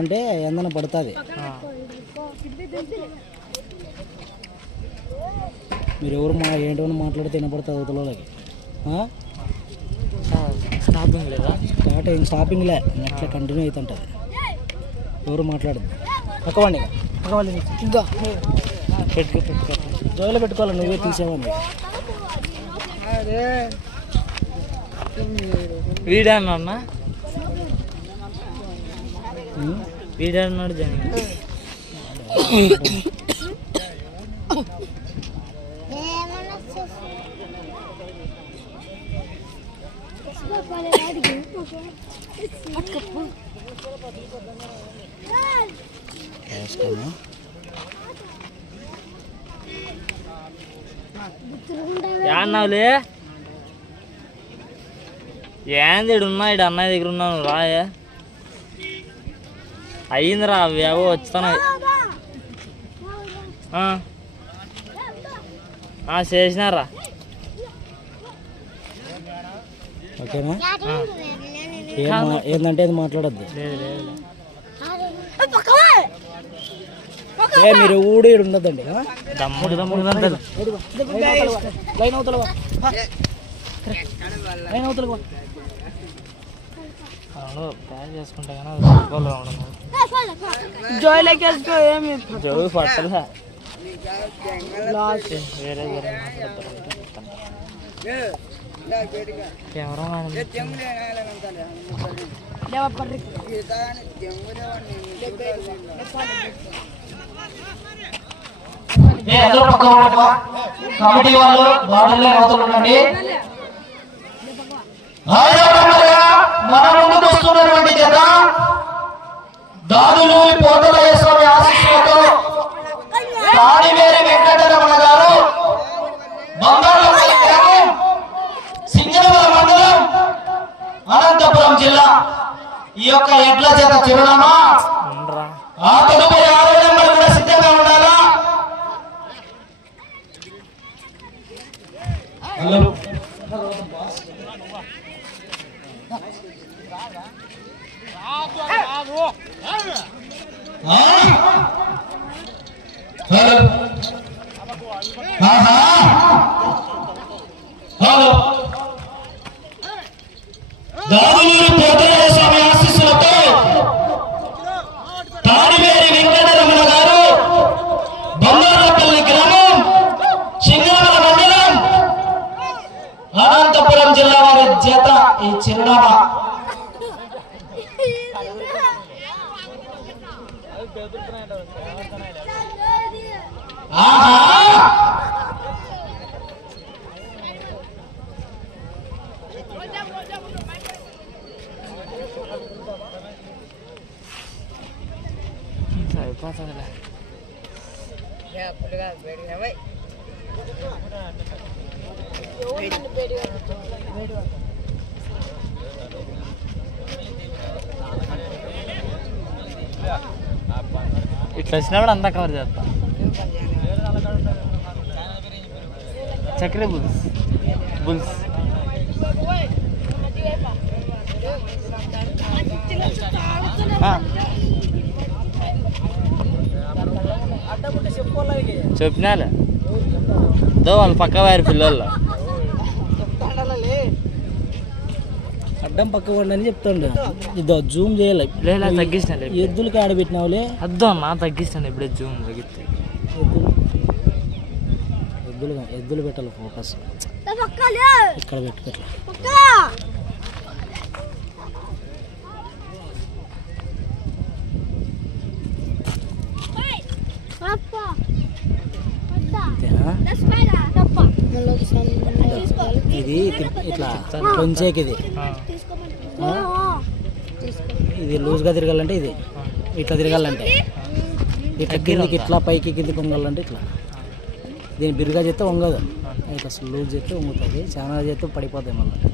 అంటే ఎందన పడుతుంది? మీరు ఎవరు మా ఏంటో మాట్లాడితే వినపడుతుంది అవతలకి స్టాపింగ్ లేదా స్టార్ట్ అయింది షాపింగ్లే కంటిన్యూ అవుతుంటుంది. ఎవరు మాట్లాడదు పక్కవాడి పక్కవాడి ఇంకా పెట్టుకో పెట్టుకో. జోలో పెట్టుకోవాలి? నువ్వే తీసేవని వీడన్నా వీడన్నాడు జన వేసుకున్నా ఏంది ఇడు ఉన్నా ఇడు అన్నయ్య దగ్గర ఉన్నాను రాయే. అయ్యిందిరా అవి ఏవో వచ్చుతున్నాయి ఆ. ఆ, చేసినారా ఓకేనా ఆ. ఏం మా- ఏందంటే అది మాట్లాడద్దు ఏ మీరు ఊడి ఆ? దమ్ముడు దమ్ముడు లైన్ అవతల వా. ఆ. లైన్ అవతల అవును తయారు చేసుకుంటే కానీ అది పట్టుకోవాలి రావడం పట్టలే వేరే వేరే కెమెరా కమిటీ వాళ్ళు బాడీలో అవుతుండండి మన ముందుకు వస్తున్నటువంటి జత దాదులూరి పోతలయ్య స్వామి ఆశీస్సులతో కాణివేరి వెంకటరమణ గారు బంగాళపల్లి గ్రామం మండలం అనంతపురం జిల్లా. ఈ యొక్క ఎడ్ల జత చిరునామా. ఆ తదుపరి ఆరో నెంబర్ కూడా సిద్ధంగా ఉండాలా హలో ఆ? హలో. స్వామి ఆశీస్సులతో తాడివేరి వెంకటరమణ గారు బంగారపల్లి గ్రామం సింగాల మండలం అనంతపురం జిల్లా వారి చేత ఈ చిరునామా. ఇట్లా వచ్చినప్పుడు అంతా కవర్ చేస్తా చక్కెర బుల్స్ బుల్స్ ఆ. చెప్పినాలే. దో వాళ్ళు పక్క వారి పిల్లలు అడ్డం పక్క వండి అని చెప్తాండు. ఇదో జూమ్ చేయాలి. లేదా తగ్గించినా ఎద్దులకి ఆడబెట్టినావులే అద్దు అన్న తగ్గిస్తాను ఇప్పుడే జూమ్ తగ్గిస్తే ఎద్దులు ఎద్దులు పెట్టాలి ఫోకస్. ఇక్కడ పెట్టుకోట్లా ఇది ఇట్లా కొంచేకి ఇది. ఆ? ఇది లూజ్గా తిరగాలంటే ఇది. ఇట్లా తిరగాలంటే. ఇట్లా కిందికి ఇట్లా పైకి కిందికి వంగాలంటే ఇట్లా. దీన్ని బిరుగా చేస్తే వంగదు. అసలు లూజ్ చేస్తే వంగుతుంది. చాలా చేస్తే పడిపోతాయి మళ్ళీ.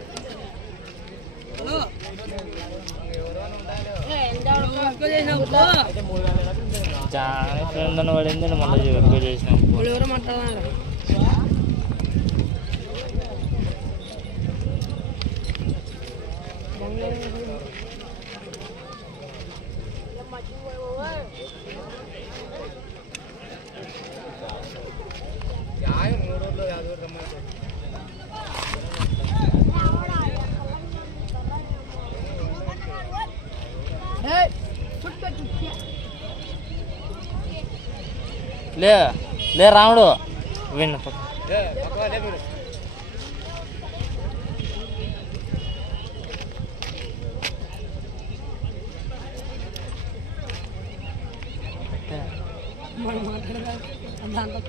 చాలా ఫ్రెండ్ పడింది మళ్ళీ ఎక్కువ చేసినాం ఎవరో మాట్లాడారు లే లే రాముడు. విన్ను. మాట్లాడదా. దాంట్లో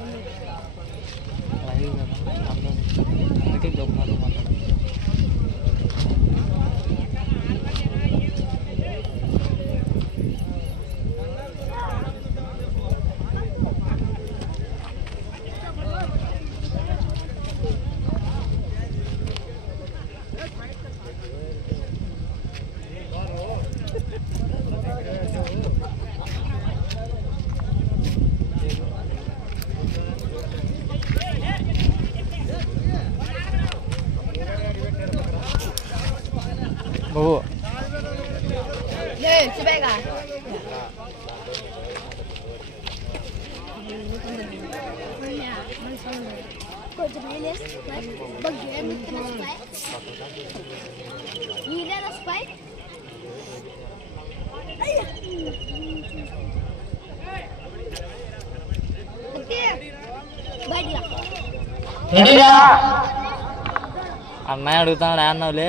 అన్నయ్య అడుగుతున్నాడు అన్నావులే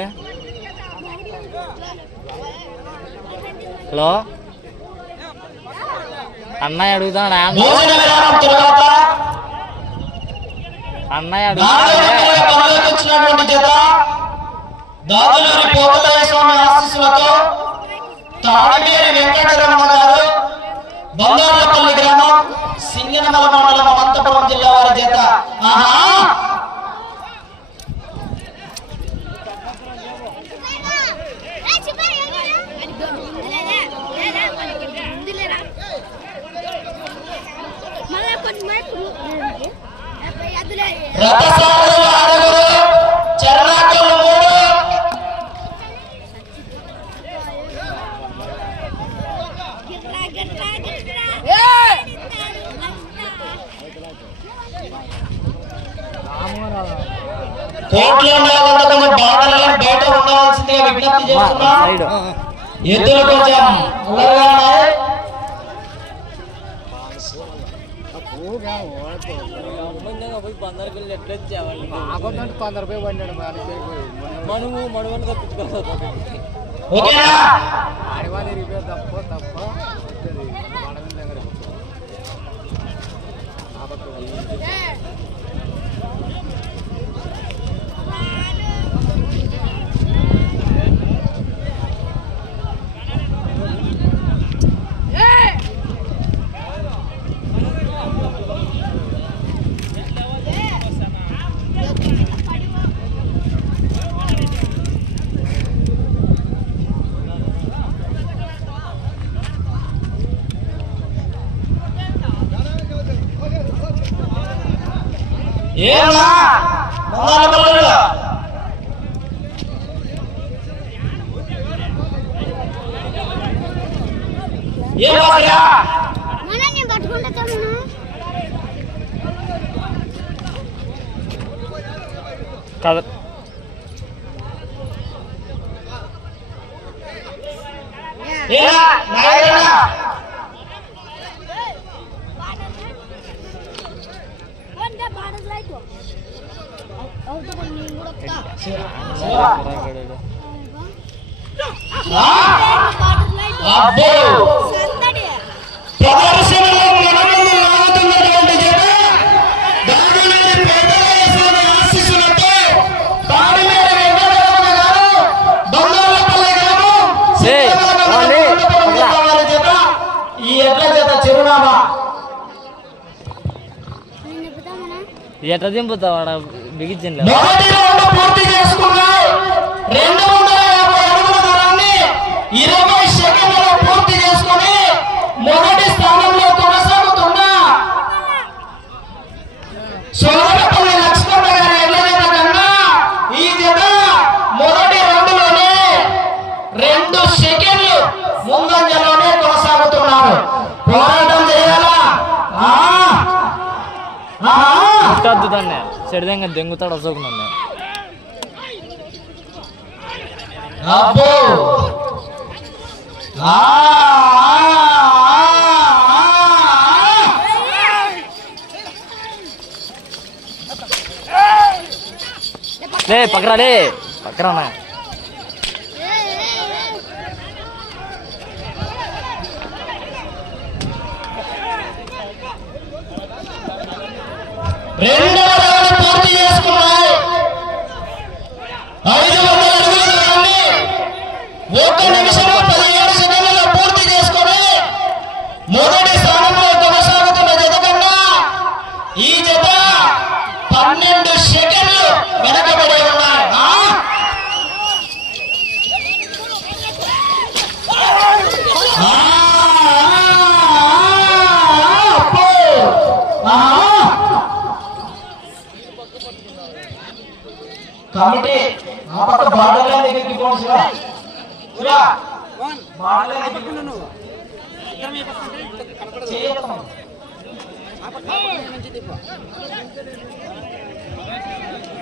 హలో? అన్నయ్య అడుగుతున్నాడు అన్న? అన్నయ్య అడుగుతున్నాడు? బంగారపల్లి గ్రామం సింగనమల మండలం అనంతపురం జిల్లా వారి చేత. ఆహా! కోట్లో కొంచెం బాటలలో బయట ఉండవలసిందిగా విజ్ఞప్తి చేస్తున్నాం ఎద్దులు కొంచెం అల్లరిగా ఉన్నాయి మనము మనవని తప్పించుకోవాలి ఓకేనా ఏమా మందాల పల్లెలు ఏం బాగా మన నేను పట్టుకుంటా తమ్ముడు కథ ఏనా నాయనా అవుతుంది నేను కూడా వస్తా ఆ? అబ్బో సందడి ప్రదర్శనలో దానిలోని తాడిమేర వెంకటరమణ గారు ఈ ఎడ్ల చిరునామా. నేను చెప్తామన్నా ఎట్లా మొదటి రౌండ్ పూర్తి చేసుకున్న రెండు వందల యాభై అడుగుల దూరాన్ని ఇరవై సెకండ్లలో పూర్తి చేసుకుని మొదటి స్థానంలో కొనసాగుతున్న. సోదరపల్లి లక్ష్మణ గారి ఎడ్ల కన్నా ఈ జత మొదటి రౌండ్లోనే రెండు సెకండ్లు ముందంజలోనే కొనసాగుతున్నారు. పోరాటం చేయాలా? ఆ! దాన్ని. చెడిదంగా దెంగుతాడు అశోక్ నన్ను. లే పక్కరా లే. పక్కరానా రెండవ రౌండ్ పూర్తి చేసుకున్నాయి. ఐదు వందల అడుగుల దూరాన్ని ఒక్క నిమిషం పదిహేడు సెకండ్లలో పూర్తి చేసుకొని మొదటి స్థానంలో కొనసాగుతున్న జత కన్నా ఈ జత పన్నెండు సెకండ్లు వెనకబడి ఉన్నాయి ఆ? ఆ, ఆ, ఆ, అబ్బో. ఆ. కమిటీ ఆ పక్క బార్డర్లో దగ్గరికి పోను శివ. శివ దగ్గరికి.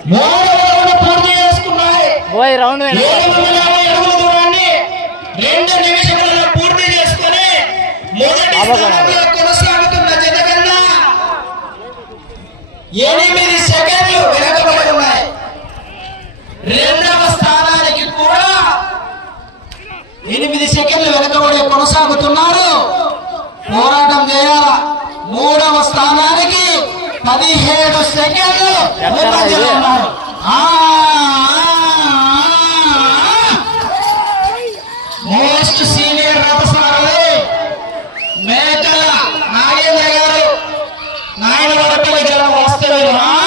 మూడవ రౌండ్ పోయి వెనక నిమిషములలో పూర్తి చేసుకొని మొదటి స్థానంలో కొనసాగుతున్న జత కన్నా ఎనిమిది సెకండ్లు ఉన్నాయి రెండవ స్థానానికి కూడా ఎనిమిది సెకండ్లు వెనకబడి కొనసాగుతున్నారు. పోరాటం చేయాలా. మూడవ స్థానానికి పదిహేడు సెకండ్లు ఉన్నారు. ఆ, ఆ, ఆ. మోస్ట్ సీనియర్ రథసారథి మేకల నాగేంద్ర గారు నాయనవాడపల్లి గ్రామం వాస్తవ్యులు ఆ?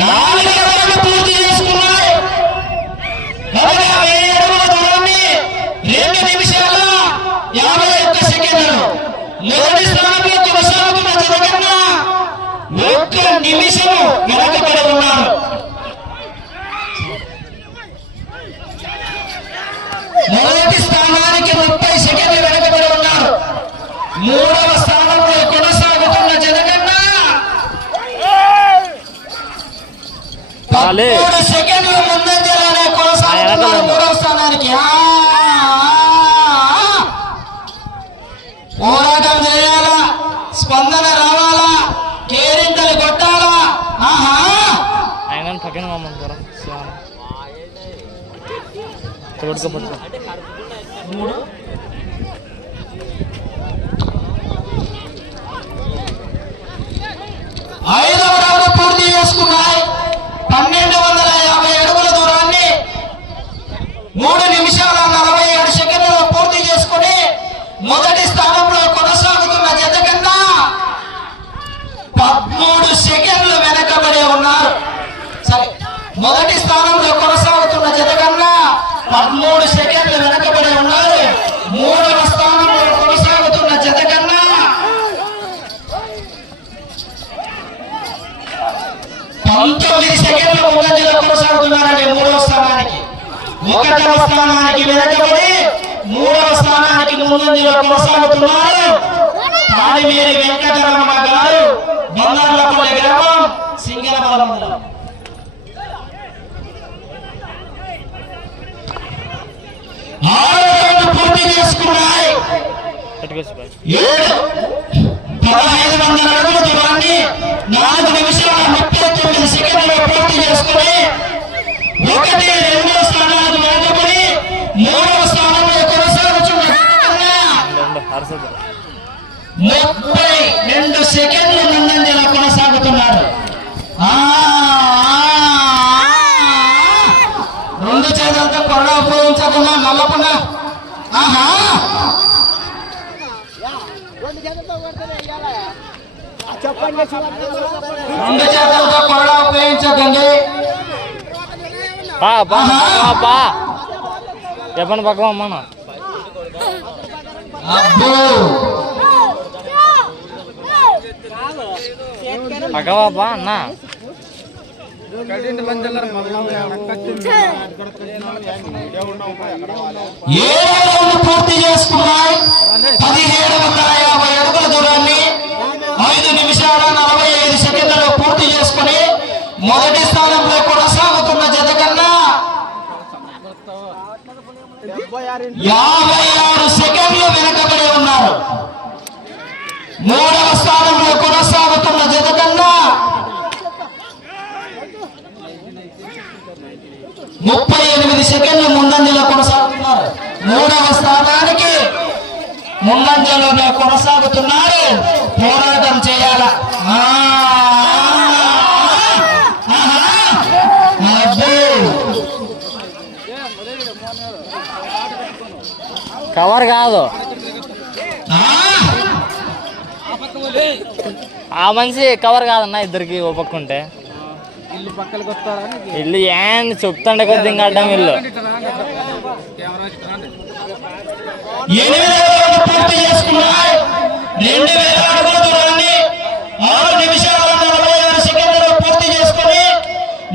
నాలుగు రౌండ్లు పూర్తి చేసుకున్నాయి నలభై ఏడు అడుగుల దూరాన్ని రెండు నిమిషాల యాభై ఒక్క సెకండ్లు మొదటి స్థానంలో కొనసాగుతున్న జగన్న ఒక్క నిమిషం వెనకబడి ఉన్నారు. మొదటి స్థానానికి ముప్పై సెకండ్లు వెనకబడి ఉన్నారు. మూడవ స్థానంలో కొనసాగుతున్న జగన్న చాలే. పదమూడు సెకండ్లు ముందంజలోనే కొనసాగుతున్నారు వెనకాల మూడవ స్థానానికి ఆ, ఆ, ఆ. పోరాటం చేయాలా స్పందన రావాలా కేరింతలు కొట్టాలా ఆహా ఆయన పక్కన మమ్మంటారా పట్టుకో ఐదవ రౌండ్ పూర్తి చేసుకున్నాయి. పన్నెండు వందల యాభై అడుగుల దూరాన్ని మూడు నిమిషాల నలభై ఏడు సెకండ్లలో పూర్తి చేసుకుని మొదటి స్థానంలో కొనసాగుతున్న జత కన్నా పదమూడు సెకండ్లు వెనకబడి ఉన్నారు. సరే మొదటి స్థానం పదమూడు సెకండ్లు వెనకబడి ఉన్నారు. మూడవ స్థానంలో కొనసాగుతున్న జత కన్నా పంతొమ్మిది సెకండ్ల ముందంజలో కొనసాగుతున్నారండి మూడవ స్థానానికి. ఒకటవ స్థానానికి వెనకబడి మూడవ స్థానానికి ముందంజలో కొనసాగుతున్నారు. తాడిమేరి వెంకటరమణ గారు బంగారులపల్లి గ్రామం సింగరపాలెం మండలం ఆరు రౌండ్లు పూర్తి చేసుకున్నాయి. పట్టుకొచ్చి బాయ్ ఏడు పదహైదు వందల అడుగుల దూరాన్ని నాలుగు నిమిషాల ముప్పై తొమ్మిది సెకండ్లలో పూర్తి చేసుకుని ఒకటి రెండో స్థానాలు వెనుకబడి మూడవ స్థానంలో కొనసాగుతున్న ముప్పై రెండు సెకండ్ల ముందంజలో కొనసాగుతున్నారు ఆ, ఆ, ఆ. రెండు చేతులతో కొరడ ఉపయోగించకుండా నల్లకుండా ఆహా! రెండు చేతులతో కొరడ ఉపయోగించకండి. చెప్పండి పక్కన అమ్మా పక్కవా అన్న. ఏడు పూర్తి చేసుకున్నాయి? పదిహేడు వందల యాభై అడుగుల దూరాన్ని ఐదు నిమిషాల నలభై ఐదు సెకండ్లలో పూర్తి చేసుకుని మొదటి స్థానంలో కొనసాగుతున్న జత కన్నా యాభై ఆరు సెకండ్లు వెనుకబడి ఉన్నారు. మూడవ స్థానంలో కొనసాగుతున్న జత కన్నా ముప్పై ఎనిమిది సెకండ్లు ముందంజలో కొనసాగుతున్నారు. మూడవ స్థానానికి ముందంజలోనే కొనసాగుతున్నారు. పోరాటం చేయాల. కవర్ కాదు. ఆ, ఆ మనిషి కవర్ కాదన్న ఇద్దరికి ఓ పక్క ఉంటే ఇల్లు ఏం చెప్తాండే కొద్ది ఇంకా అడ్డం ఇల్లు.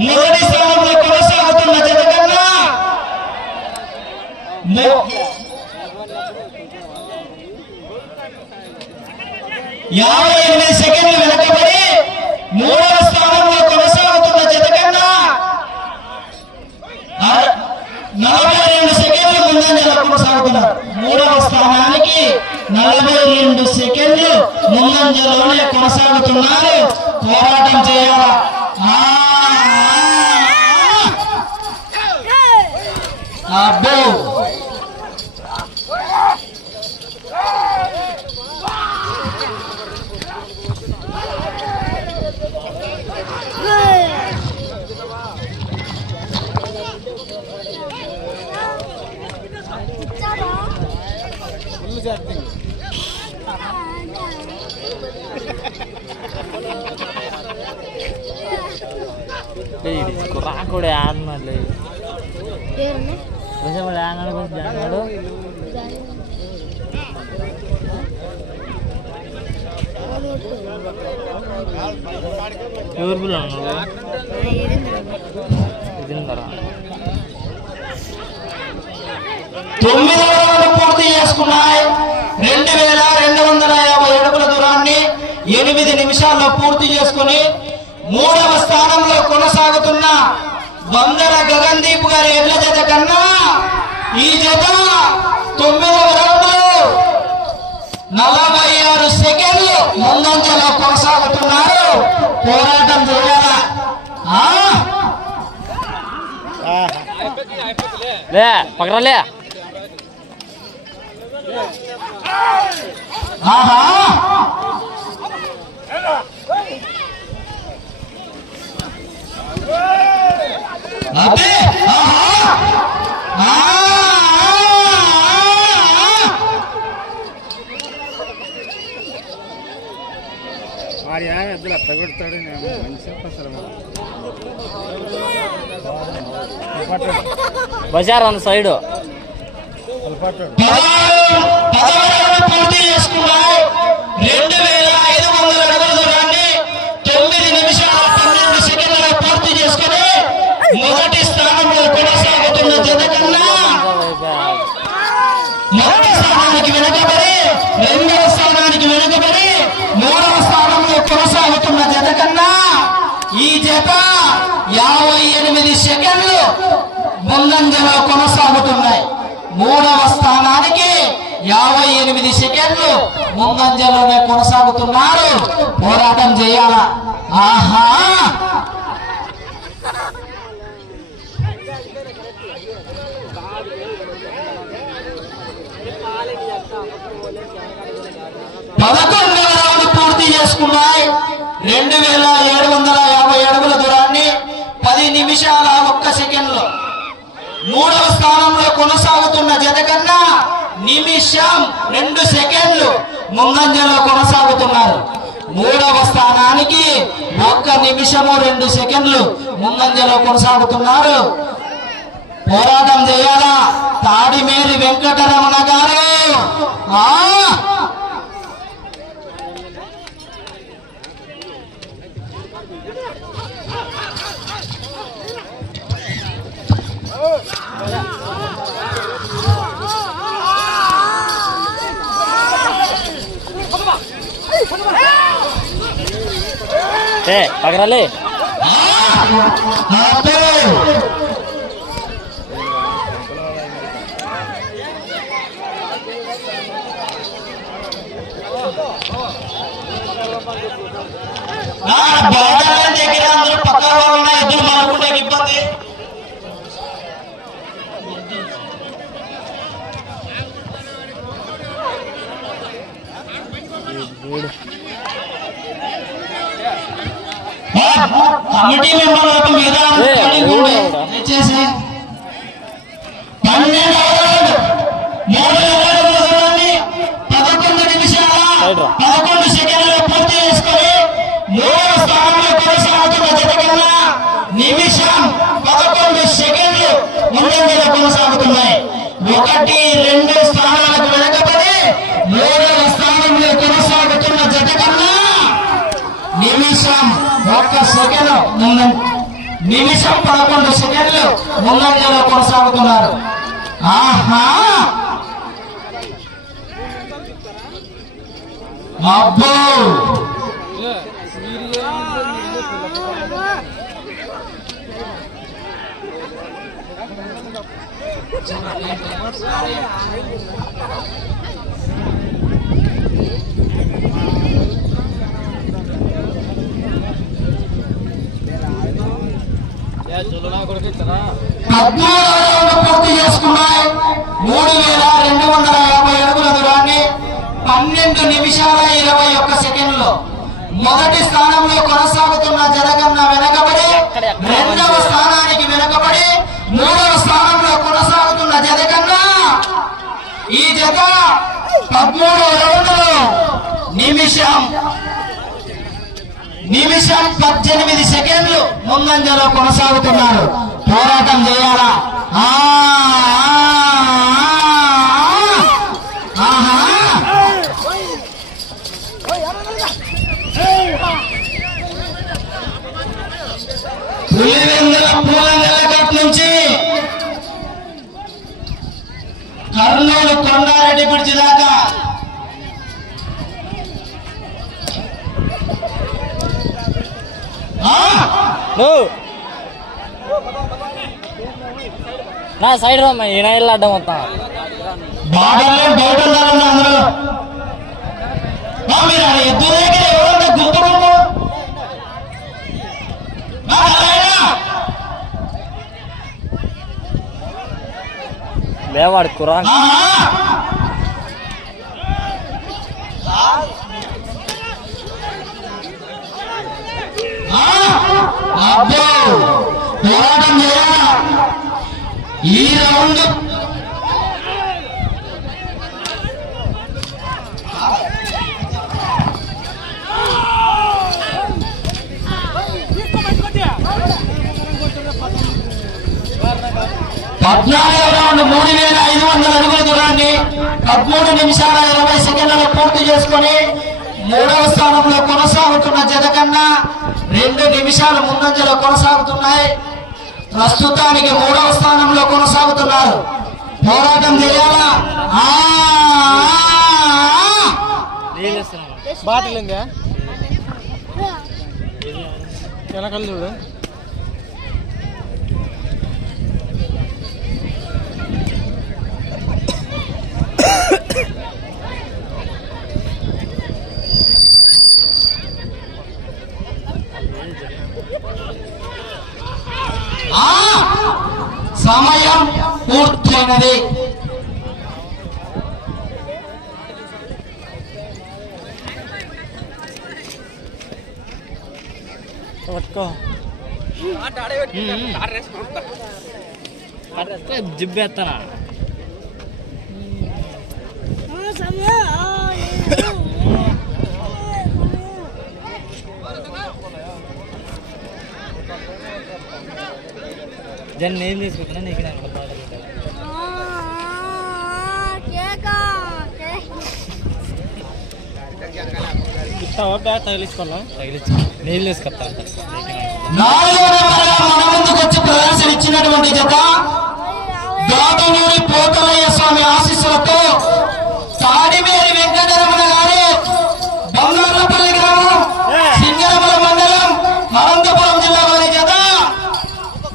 మొదటి స్థానంలో కొనసాగుతున్న యాభై ఎనిమిది సెకండ్లు వెనకబడి మూడవ స్థానంలో కొనసాగుతున్న జత కన్నా అర- నలభై రెండు సెకండ్లు ముందంజలో కొనసాగుతున్నారు మూడవ స్థానానికి నలభై రెండు సెకండ్లు ముందంజలోనే కొనసాగుతున్నారు. పోరాటం చేయాలా? అబ్బో రాకుడు ఆడినాడు నిజంగా ఆడినాడు కొంచెం జానాడు ఎవరు పిల్లలు నువ్వు ఇదిందరా తొమ్మిదవ రౌండ్ పూర్తి చేసుకున్నాయి రెండు వేల రెండు వందల యాభై అడుగుల దూరాన్ని ఎనిమిది నిమిషాల్లో పూర్తి చేసుకుని మూడవ స్థానంలో కొనసాగుతున్న వందల గగన్దీప్ గారి ఎడ్ల జత కన్నా ఈ జత తొమ్మిదవ రౌండ్ నలభై ఆరు సెకండ్లు ముందంజలో కొనసాగుతున్నారు. పోరాటం చేయాలా ఆ? లే పక్కన లే ఆహా అబ్బే ఆహా ఆ, ఆ, ఆ. బజార్ అన్న సైడు పదహారు పూర్తి చేసుకున్నాయి రెండు వేల ఐదు వందల అడుగుల దూరాన్ని తొమ్మిది నిమిషాల పన్నెండు సెకండ్లలో పూర్తి చేసుకుని మొదటి స్థానంలో కొనసాగుతున్న జత కన్నా మొదటి స్థానానికి వెనుకబడి రెండవ స్థానానికి వెనుకబడి మూడవ స్థానంలో కొనసాగుతున్న జత కన్నా ఈ జత యాభై ఎనిమిది సెకండ్లు ముందంజలో కొనసాగుతున్నాయి. మూడవ స్థానానికి యాభై ఎనిమిది సెకండ్లు ముందంజలోనే కొనసాగుతున్నారు. పోరాటం చేయాలా? ఆహా! పదకొండవ రౌండ్ పూర్తి చేసుకున్నాయి. రెండు వేల ఏడు వందల యాభై అడుగుల దూరాన్ని పది నిమిషాల ఒక్క సెకండ్లో మూడవ స్థానంలో కొనసాగుతున్న జత కన్నా నిమిషం రెండు సెకండ్లు ముందంజలో కొనసాగుతున్నారు. మూడవ స్థానానికి ఒక్క నిమిషము రెండు సెకండ్లు ముందంజలో కొనసాగుతున్నారు. పోరాటం చేయాలా? తాడిమేరి వెంకటరమణ గారు. ఆ ఏ పగరాలే అబ్బో! ఆ, బాధల దగ్గర అందరూ పక్క వాళ్ళ ఎదురు మనకుండా ఇబ్బంది ఆ, కమిటీ మెంబర్లకు మీద ఏ, కడిగుండి. ఎవరు? దయచేసి పన్నెండు ఓవర్లు, మూడు ఓవర్ల దూరాన్ని పదకొండు నిమిషాల రైట్ రా. పదకొండు సెకండ్లు పూర్తి చేసుకొని మూడవ స్థానంలో కొనసాగుతున్న జత కన్నా నిమిషం పదకొండు సెకండ్లు ముందంజలో కొనసాగుతున్నాయి ఒకటి రెండు స్థానాలకు వెనకబడి మూడవ స్థానంలో కొనసాగుతున్న జత కన్నా నిమిషం ఒక్క సెకండ్ ముందు నిమిషం పదకొండు సెకండ్లు ముందంజలో కొనసాగుతున్నారు. ఆహా! అబ్బో! పద్మూడు పూర్తి చేసుకున్నాయి మూడు వేల రెండు వందల యాభై అడుగుల దూరాన్ని పన్నెండు నిమిషాల ఇరవై ఒక్క సెకండ్లు మొదటి స్థానంలో కొనసాగుతున్న జనగన్న వెనకబడి రెండవ స్థానానికి వెనకబడి మూడవ స్థానంలో కొనసాగుతున్న జనగన్న ఈ జత పదమూడు రౌండ్లు నిమిషం. నిమిషం పద్దెనిమిది సెకండ్లు ముందంజలో కొనసాగుతున్నారు పోరాటం చేయాలా ఆహా. పులివెందుల పూలంగల నుంచి కర్నూలు కొండారెడ్డి బ్రిడ్జి దాకా ఆ? నువ్వు. నా సైడ్ రమ్మా ఈయన ఇల్లు అడ్డం మొత్తం బాటల్లో బయట ఉన్నారన్న అందరూ ఆ, మీరు ఆ ఎద్దు దగ్గర ఎవరన్నా గుర్తుపడము ఆ, నారాయణ! లేవాడు కురా ఆహా! ఆ, అబ్బో! పోరాటం ఈ రౌండ్ పద్నాలుగు రౌండ్ మూడు వేల ఐదు వందల అడుగుల దూరాన్ని పదమూడు నిమిషాల ఇరవై సెకండ్లలో పూర్తి చేసుకొని మూడవ స్థానంలో కొనసాగుతున్న జత కన్నా రెండు నిమిషాలు ముందంజలో కొనసాగుతున్నాయి. ప్రస్తుతానికి మూడవ స్థానంలో కొనసాగుతున్నారు. పోరాటం చేయాలా? ఆ, చూడు. ఆ సమయం పూర్తయినది. పట్టుకో. జిబ్బేస్తానా సమయం ఆ, లేదు. దాన్ని నేను తీసుకుంటున్నా నీకు నాకు. ఇస్తావా బ్యాగ్? తగిలించుకోవాలా? తగిలించు నీళ్ళు తీసుకొస్తా ప్రదర్శన ఇచ్చినటువంటి జత పోతలయ్య స్వామి ఆశీస్సులతో తాడిమేరి వెంకటరమణ గారు బంగారుపల్లి గ్రామం సింగరమల మండలం అనంతపురం జిల్లా వారి జత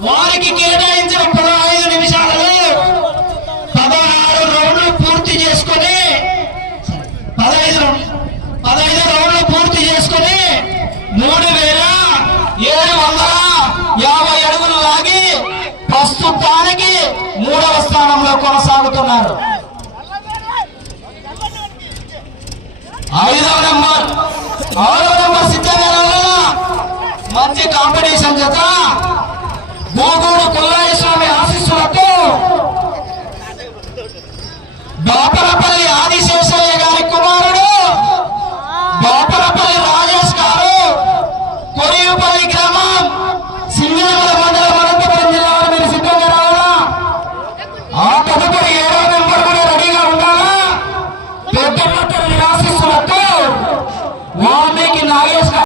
వారికి కేటాయించిన పదహైదు నిమిషాలలో పదహారు రౌండ్లు పూర్తి చేసుకొని పదహైదు పదహైదు రౌండ్లు పూర్తి చేసుకొని మూడు వేల ఏడు వందల యాభై అడుగులు లాగి ప్రస్తుతానికి మూడవ స్థానంలో కొనసాగుతున్నారు. ఐదవ నెంబర్ ఆరో నెంబర్ సిద్ధవేళ మంచి కాంపిటీషన్ చేత గోగూడు పుల్లయ్య స్వామి ఆశీస్సులతో బాపరపల్లి ఆదిశేషయ్య గారి కుమారుడు